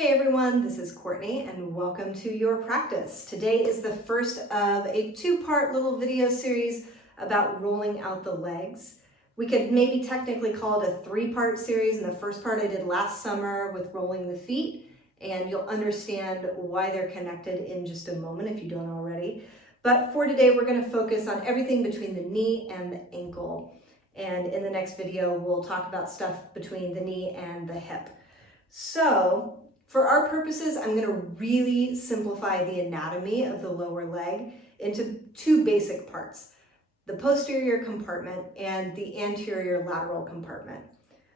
Hey everyone, this is Courtney and welcome to your practice. Today is the first of a two-part little video series about rolling out the legs. We could maybe technically call it a three-part series, and the first part I did last summer with rolling the feet, and you'll understand why they're connected in just a moment if you don't already. But for today, we're going to focus on everything between the knee and the ankle. And in the next video, we'll talk about stuff between the knee and the hip. So, for our purposes, I'm going to really simplify the anatomy of the lower leg into two basic parts, the posterior compartment and the anterior lateral compartment.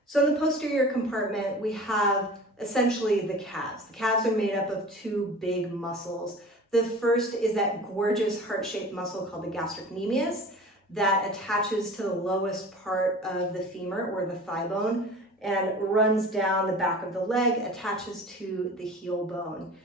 So in the posterior compartment, we have essentially the calves. The calves are made up of two big muscles. The first is that gorgeous heart-shaped muscle called the gastrocnemius that attaches to the lowest part of the femur or the thigh bone and runs down the back of the leg, attaches to the heel bone.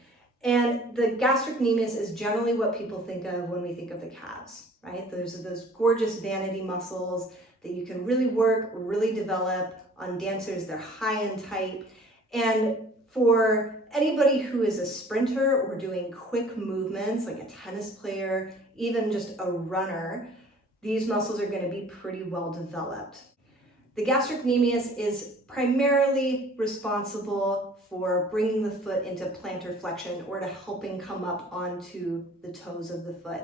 And the gastrocnemius is generally what people think of when we think of the calves, right? Those are those gorgeous vanity muscles that you can really work, really develop. On dancers, they're high and tight. And for anybody who is a sprinter or doing quick movements, like a tennis player, even just a runner, these muscles are going to be pretty well developed. The gastrocnemius is primarily responsible for bringing the foot into plantar flexion or to helping come up onto the toes of the foot.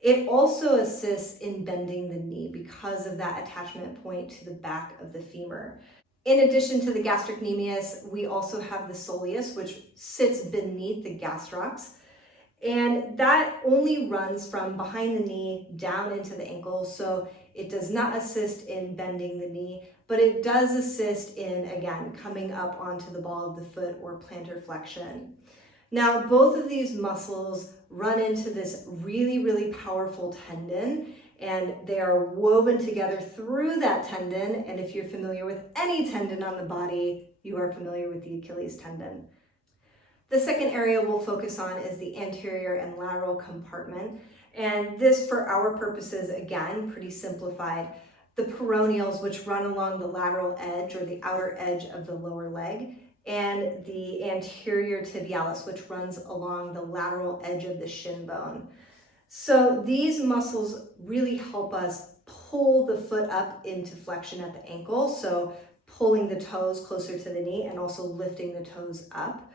It also assists in bending the knee because of that attachment point to the back of the femur. In addition to the gastrocnemius, we also have the soleus, which sits beneath the gastrocs. And that only runs from behind the knee down into the ankle, so it does not assist in bending the knee, but it does assist in, again, coming up onto the ball of the foot or plantar flexion. Now, both of these muscles run into this really, really powerful tendon, and they are woven together through that tendon. And if you're familiar with any tendon on the body, you are familiar with the Achilles tendon. The second area we'll focus on is the anterior and lateral compartment. And this, for our purposes, again, pretty simplified. The peroneals, which run along the lateral edge or the outer edge of the lower leg, and the anterior tibialis, which runs along the lateral edge of the shin bone. So these muscles really help us pull the foot up into flexion at the ankle, so pulling the toes closer to the knee and also lifting the toes up.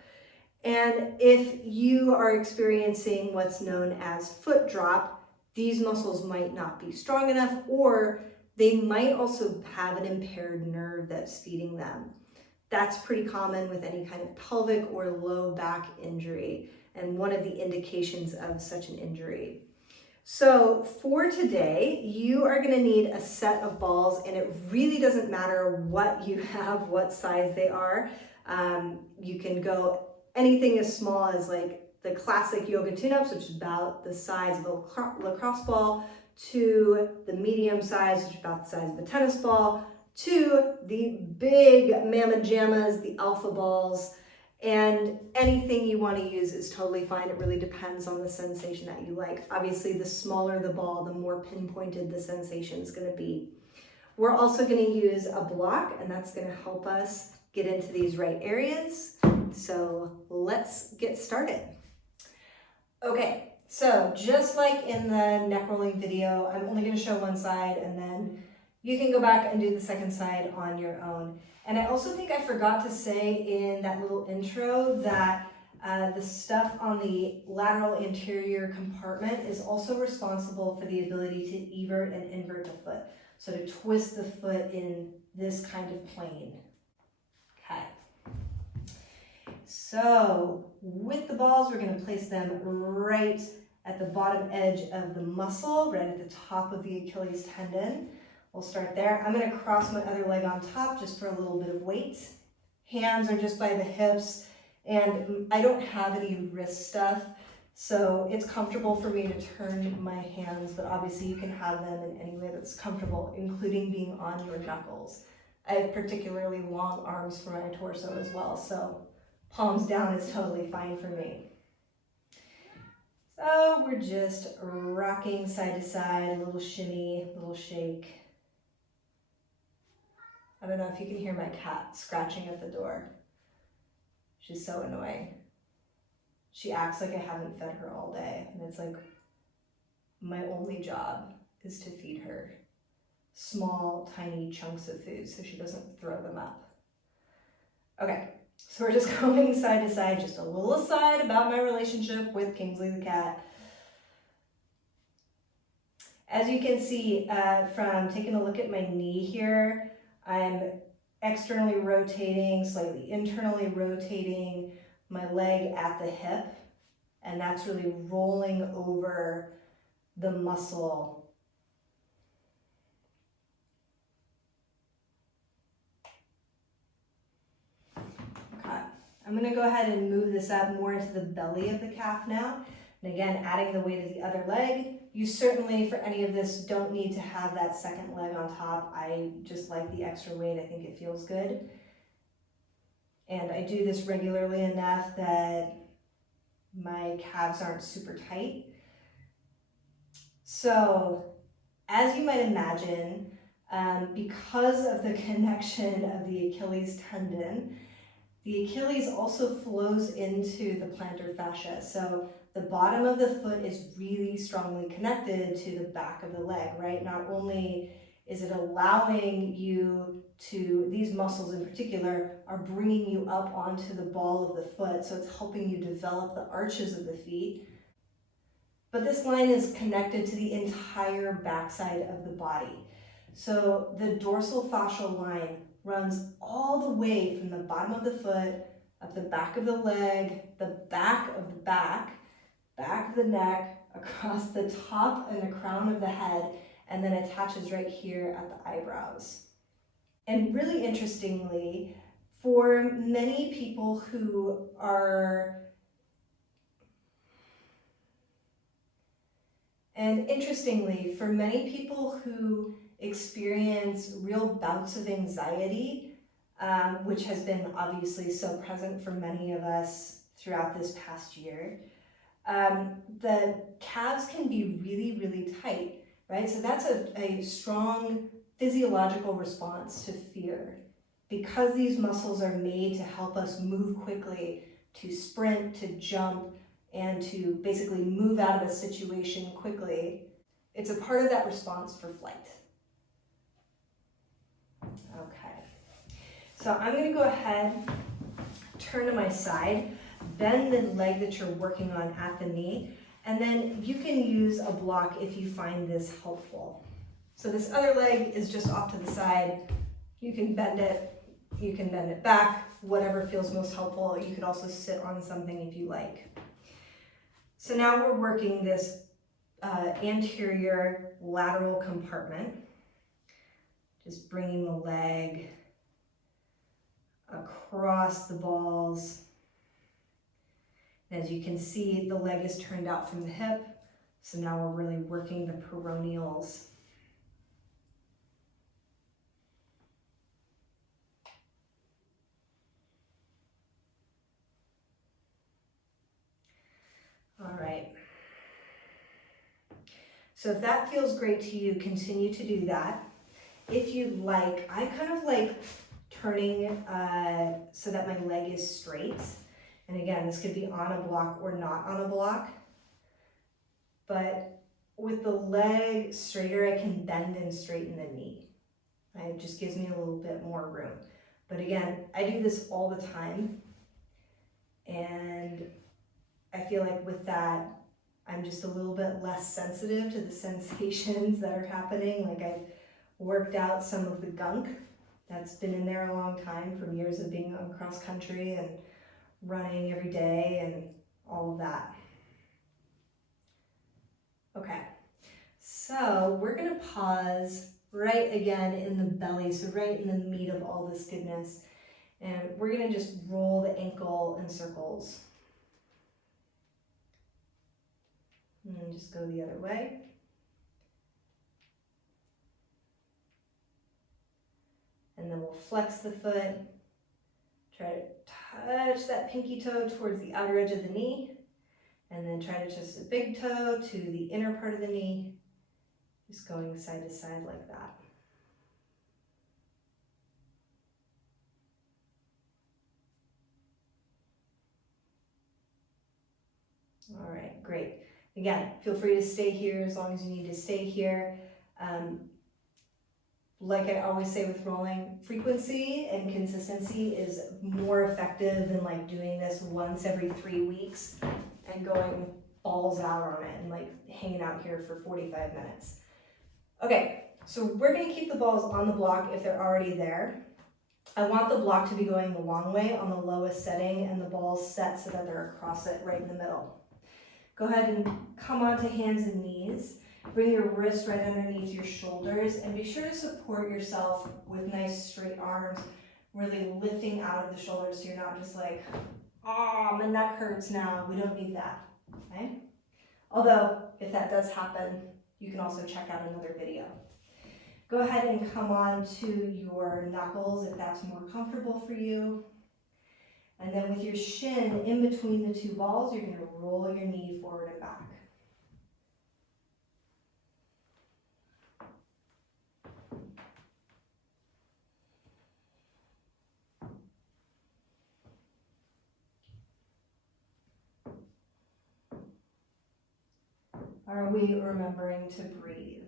And if you are experiencing what's known as foot drop, these muscles might not be strong enough, or they might also have an impaired nerve that's feeding them. That's pretty common with any kind of pelvic or low back injury, and one of the indications of such an injury. So for today, you are going to need a set of balls, and it really doesn't matter what you have, what size they are. You can go anything as small as like the classic yoga tune-ups, which is about the size of a lacrosse ball, to the medium size, which is about the size of a tennis ball, to the big mama jammas, the alpha balls, and anything you want to use is totally fine. It really depends on the sensation that you like. Obviously, the smaller the ball, the more pinpointed the sensation is going to be. We're also going to use a block, and that's going to help us get into these right areas. So let's get started. Okay, so just like in the neck rolling video, I'm only going to show one side, and then you can go back and do the second side on your own. And I also think I forgot to say in that little intro that the stuff on the lateral anterior compartment is also responsible for the ability to evert and invert the foot. So to twist the foot in this kind of plane. Okay. So with the balls, we're going to place them right at the bottom edge of the muscle, right at the top of the Achilles tendon. We'll start there. I'm going to cross my other leg on top just for a little bit of weight. Hands are just by the hips, and I don't have any wrist stuff, so it's comfortable for me to turn my hands, but obviously you can have them in any way that's comfortable, including being on your knuckles. I have particularly long arms for my torso as well, so palms down is totally fine for me. So we're just rocking side to side, a little shimmy, a little shake. I don't know if you can hear my cat scratching at the door. She's so annoying. She acts like I haven't fed her all day, and it's like my only job is to feed her small, tiny chunks of food so she doesn't throw them up. Okay, so we're just going side to side, just a little aside about my relationship with Kingsley the cat. As you can see from taking a look at my knee here, I'm externally rotating, slightly internally rotating my leg at the hip, and that's really rolling over the muscle. Okay, I'm gonna go ahead and move this up more into the belly of the calf now. And again, adding the weight of the other leg. You certainly, for any of this, don't need to have that second leg on top. I just like the extra weight. I think it feels good. And I do this regularly enough that my calves aren't super tight. So, as you might imagine, because of the connection of the Achilles tendon, the Achilles also flows into the plantar fascia. So the bottom of the foot is really strongly connected to the back of the leg, right? Not only is it allowing you to, these muscles in particular, are bringing you up onto the ball of the foot, so it's helping you develop the arches of the feet. But this line is connected to the entire backside of the body. So the dorsal fascial line runs all the way from the bottom of the foot, up the back of the leg, the back of the back of the neck, across the top and the crown of the head, and then attaches right here at the eyebrows. And really interestingly, for many people who are, experience real bouts of anxiety, which has been obviously so present for many of us throughout this past year, the calves can be really, really tight, right? So that's a strong physiological response to fear. Because these muscles are made to help us move quickly, to sprint, to jump, and to basically move out of a situation quickly, it's a part of that response for flight. Okay, so I'm going to go ahead, turn to my side, bend the leg that you're working on at the knee, and then you can use a block if you find this helpful. So this other leg is just off to the side. You can bend it back, whatever feels most helpful. You could also sit on something if you like. So now we're working this anterior lateral compartment. Just bringing the leg across the balls. As you can see, the leg is turned out from the hip. So now we're really working the peroneals. All right. So if that feels great to you, continue to do that. If you like, I kind of like turning so that my leg is straight. And again, this could be on a block or not on a block. But with the leg straighter, I can bend and straighten the knee. It just gives me a little bit more room. But again, I do this all the time. And I feel like with that, I'm just a little bit less sensitive to the sensations that are happening. Like I've worked out some of the gunk that's been in there a long time from years of being on cross country and running every day and all of that. Okay, so we're gonna pause right again in the belly, so right in the meat of all this goodness. And we're gonna just roll the ankle in circles. And then just go the other way. And then we'll flex the foot. Try to touch that pinky toe towards the outer edge of the knee. And then try to touch the big toe to the inner part of the knee. Just going side to side like that. All right, great. Again, feel free to stay here as long as you need to stay here. Like I always say with rolling, frequency and consistency is more effective than like doing this once every 3 weeks and going balls out on it and like hanging out here for 45 minutes. Okay, so we're gonna keep the balls on the block if they're already there. I want the block to be going the long way on the lowest setting and the balls set so that they're across it right in the middle. Go ahead and come onto hands and knees. Bring your wrist right underneath your shoulders and be sure to support yourself with nice straight arms, really lifting out of the shoulders so you're not just like, oh, my neck hurts now. We don't need that, okay? Although, if that does happen, you can also check out another video. Go ahead and come on to your knuckles if that's more comfortable for you. And then with your shin in between the two balls, you're going to roll your knee forward and back. Are we remembering to breathe?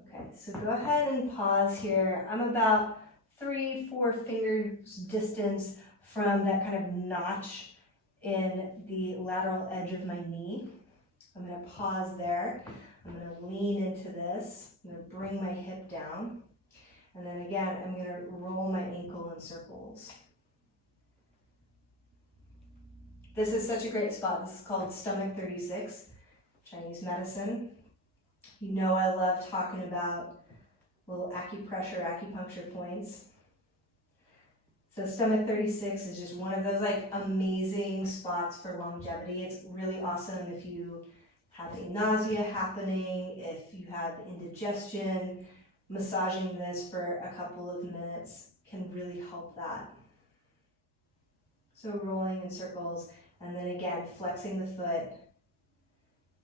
Okay, so go ahead and pause here. I'm about 3-4 fingers distance from that kind of notch in the lateral edge of my knee. I'm going to pause there. I'm going to lean into this. I'm going to bring my hip down. And then again, I'm going to roll my ankle in circles. This is such a great spot. This is called stomach 36, Chinese medicine. You know I love talking about little acupuncture points. So stomach 36 is just one of those like amazing spots for longevity. It's really awesome if you have any nausea happening, if you have indigestion. Massaging this for a couple of minutes can really help that. So rolling in circles, and then again, flexing the foot,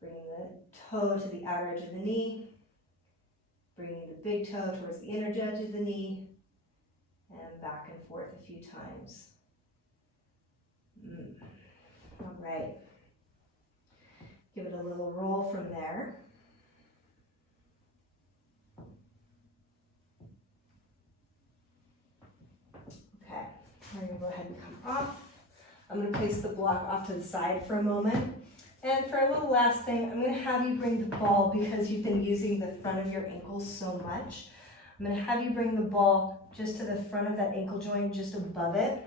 bringing the toe to the outer edge of the knee, bringing the big toe towards the inner edge of the knee, and back and forth a few times. All right. Give it a little roll from there. I'm going to go ahead and come off. I'm going to place the block off to the side for a moment. And for a little last thing, I'm going to have you bring the ball, because you've been using the front of your ankles so much, I'm going to have you bring the ball just to the front of that ankle joint, just above it.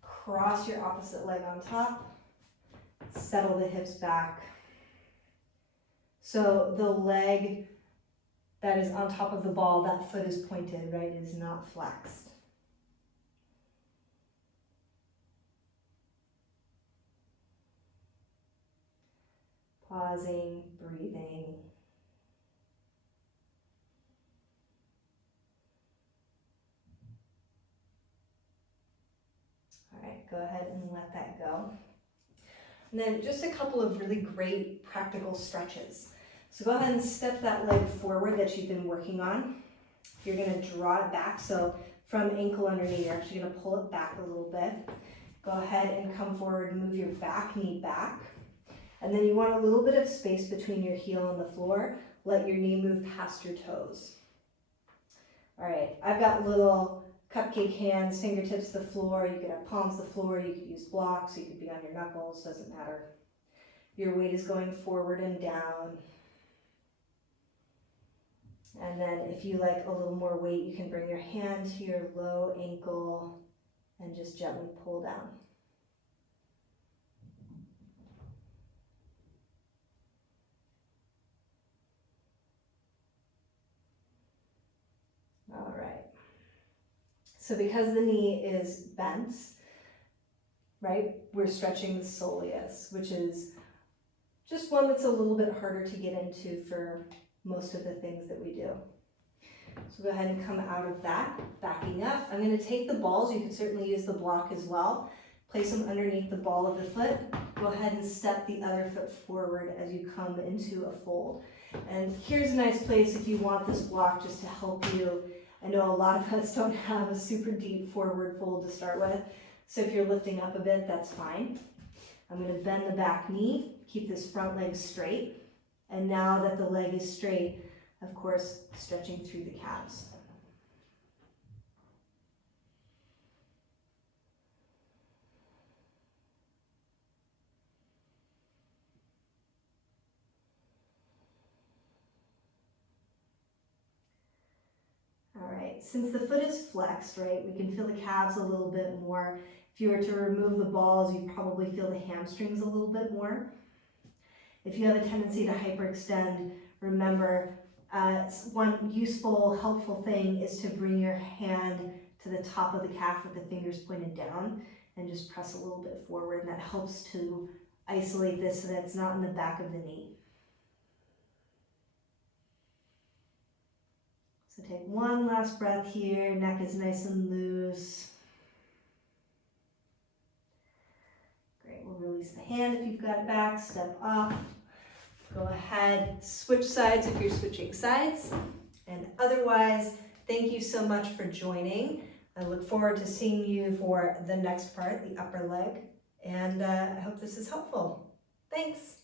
Cross your opposite leg on top. Settle the hips back. So the leg that is on top of the ball, that foot is pointed, right? It is not flexed. Pausing, breathing. All right, go ahead and let that go. And then just a couple of really great practical stretches. So go ahead and step that leg forward that you've been working on. You're going to draw it back. So from ankle underneath, you're actually going to pull it back a little bit. Go ahead and come forward, move your back knee back. And then you want a little bit of space between your heel and the floor. Let your knee move past your toes. All right, I've got little cupcake hands, fingertips to the floor. You could have palms to the floor. You could use blocks. You could be on your knuckles. Doesn't matter. Your weight is going forward and down. And then if you like a little more weight, you can bring your hand to your low ankle and just gently pull down. All right. So because the knee is bent, right, we're stretching the soleus, which is just one that's a little bit harder to get into for most of the things that we do. So go ahead and come out of that, backing up. I'm going to take the balls. You can certainly use the block as well. Place them underneath the ball of the foot. Go ahead and step the other foot forward as you come into a fold. And here's a nice place if you want this block just to help you I know a lot of us don't have a super deep forward fold to start with, so if you're lifting up a bit, that's fine. I'm going to bend the back knee, keep this front leg straight, and now that the leg is straight, of course, stretching through the calves. All right, since the foot is flexed, right, we can feel the calves a little bit more. If you were to remove the balls, you'd probably feel the hamstrings a little bit more. If you have a tendency to hyperextend, remember, one useful, helpful thing is to bring your hand to the top of the calf with the fingers pointed down and just press a little bit forward, and that helps to isolate this so that it's not in the back of the knee. So take one last breath here, neck is nice and loose. Great, we'll release the hand if you've got it back, step up. Go ahead, switch sides if you're switching sides. And otherwise, thank you so much for joining. I look forward to seeing you for the next part, the upper leg. And I hope this is helpful. Thanks.